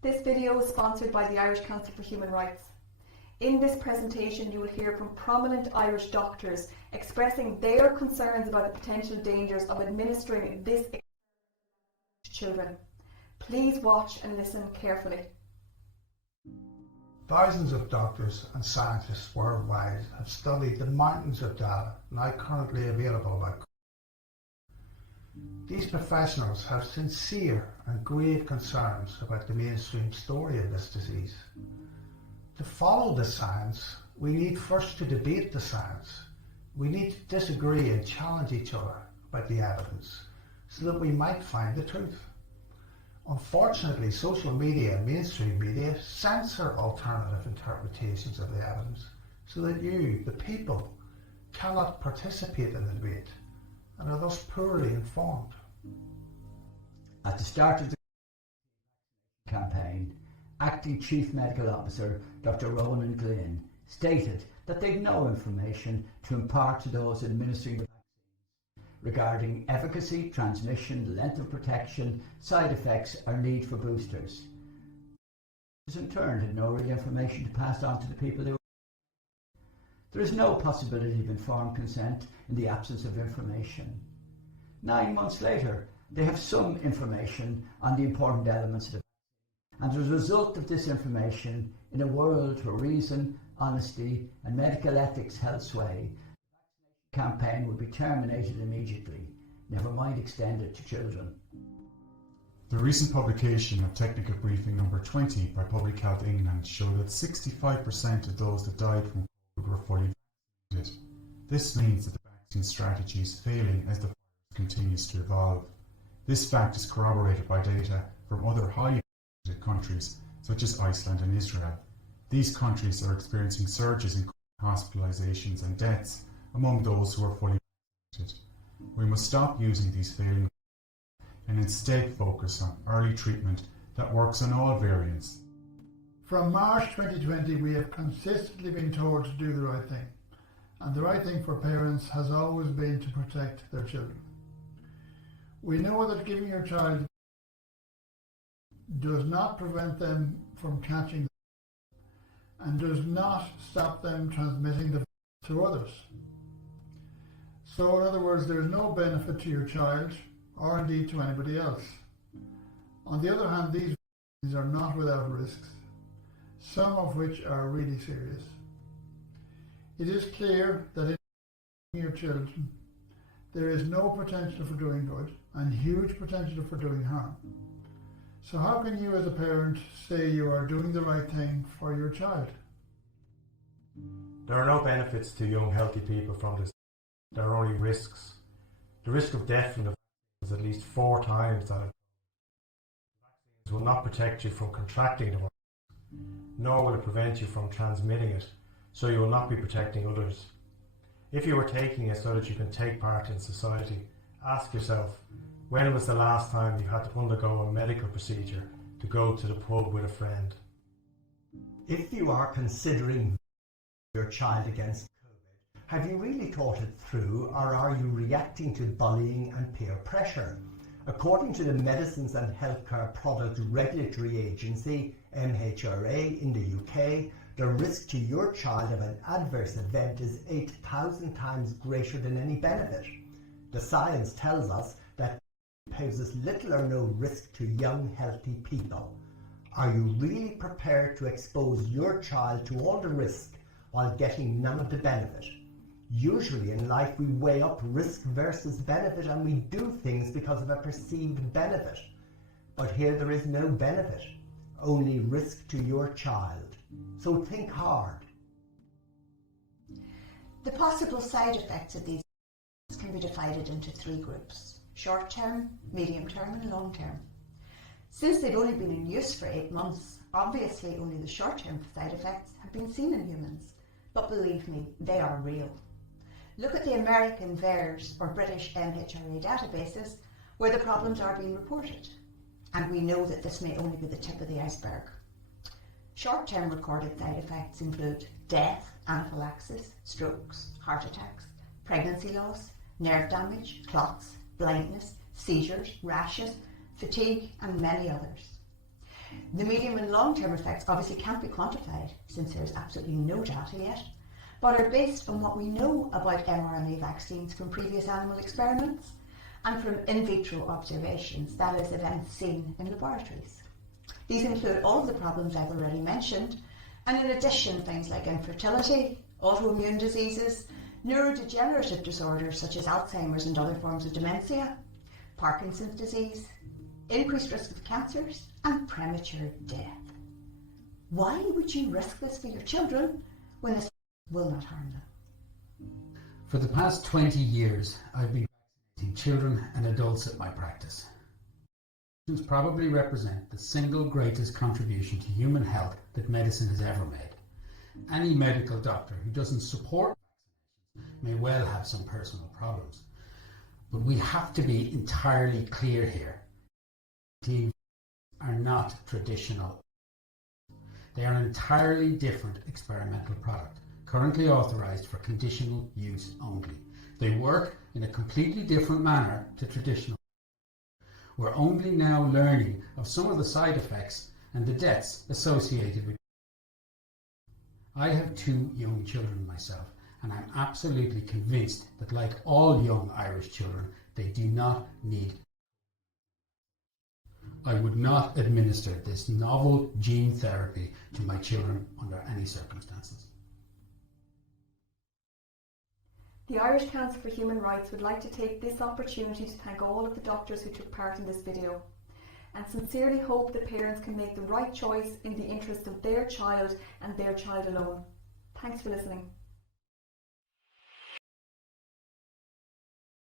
This video is sponsored by the Irish Council for Human Rights. In this presentation you will hear from prominent Irish doctors expressing their concerns about the potential dangers of administering this to children. Please watch and listen carefully. Thousands of doctors and scientists worldwide have studied the mountains of data now currently available about. These professionals have sincere and grave concerns about the mainstream story of this disease. To follow the science, we need first to debate the science. We need to disagree and challenge each other about the evidence so that we might find the truth. Unfortunately, social media and mainstream media censor alternative interpretations of the evidence so that you, the people, cannot participate in the debate and are thus poorly informed. At the start of the campaign, Acting Chief Medical Officer Dr. Ronan Glynn stated that they'd no information to impart to those administering the vaccines regarding efficacy, transmission, length of protection, side effects or need for boosters. In turn, had no real information to pass on to the people they were. There is no possibility of informed consent in the absence of information. 9 months later, they have some information on the important elements of the vaccine, and as a result of this information, in a world where reason, honesty and medical ethics held sway, the vaccination campaign would be terminated immediately, never mind extended to children. The recent publication of Technical Briefing number 20 by Public Health England showed that 65% of those that died from COVID were fully vaccinated. This means that the vaccine strategy is failing as the virus continues to evolve. This fact is corroborated by data from other highly vaccinated countries such as Iceland and Israel. These countries are experiencing surges in hospitalizations and deaths among those who are fully vaccinated. We must stop using these failing and instead focus on early treatment that works on all variants. From March 2020, we have consistently been told to do the right thing, and the right thing for parents has always been to protect their children. We know that giving your child does not prevent them from catching and does not stop them transmitting the to others. So in other words, there is no benefit to your child or indeed to anybody else. On the other hand, these vaccines are not without risks, some of which are really serious. It is clear that in your children there is no potential for doing good and huge potential for doing harm. So how can you as a parent say you are doing the right thing for your child? There are no benefits to young healthy people from this. There are only risks. The risk of death from the vaccine is at least 4 times that of vaccines will not protect you from contracting the virus, nor will it prevent you from transmitting it, so you will not be protecting others. If you are taking it so that you can take part in society, ask yourself, when was the last time you had to undergo a medical procedure to go to the pub with a friend? If you are considering your child against COVID, have you really thought it through, or are you reacting to bullying and peer pressure? According to the Medicines and Healthcare Products Regulatory Agency, MHRA, in the UK, the risk to your child of an adverse event is 8,000 times greater than any benefit. The science tells us that it poses little or no risk to young, healthy people. Are you really prepared to expose your child to all the risk while getting none of the benefit? Usually in life we weigh up risk versus benefit and we do things because of a perceived benefit. But here there is no benefit, only risk to your child. So think hard. The possible side effects of these can be divided into 3 groups: short term, medium term and long term. Since they've only been in use for 8 months, obviously only the short term side effects have been seen in humans. But believe me, they are real. Look at the American VAERS or British MHRA databases where the problems are being reported. And we know that this may only be the tip of the iceberg. Short-term recorded side effects include death, anaphylaxis, strokes, heart attacks, pregnancy loss, nerve damage, clots, blindness, seizures, rashes, fatigue and many others. The medium and long-term effects obviously can't be quantified since there is absolutely no data yet, but are based on what we know about mRNA vaccines from previous animal experiments and from in vitro observations, that is, events seen in laboratories. These include all of the problems I've already mentioned, and in addition things like infertility, autoimmune diseases, neurodegenerative disorders such as Alzheimer's and other forms of dementia, Parkinson's disease, increased risk of cancers, and premature death. Why would you risk this for your children when this will not harm them? For the past 20 years, I've been vaccinating children and adults at my practice. Vaccines probably represent the single greatest contribution to human health that medicine has ever made. Any medical doctor who doesn't support vaccinations may well have some personal problems. But we have to be entirely clear here. These are not traditional. They are an entirely different experimental product, currently authorised for conditional use only. They work in a completely different manner to traditional. We're only now learning of some of the side effects and the deaths associated with. I have 2 young children myself, and I'm absolutely convinced that, like all young Irish children, they do not need. I would not administer this novel gene therapy to my children under any circumstances. The Irish Council for Human Rights would like to take this opportunity to thank all of the doctors who took part in this video, and sincerely hope that parents can make the right choice in the interest of their child and their child alone. Thanks for listening.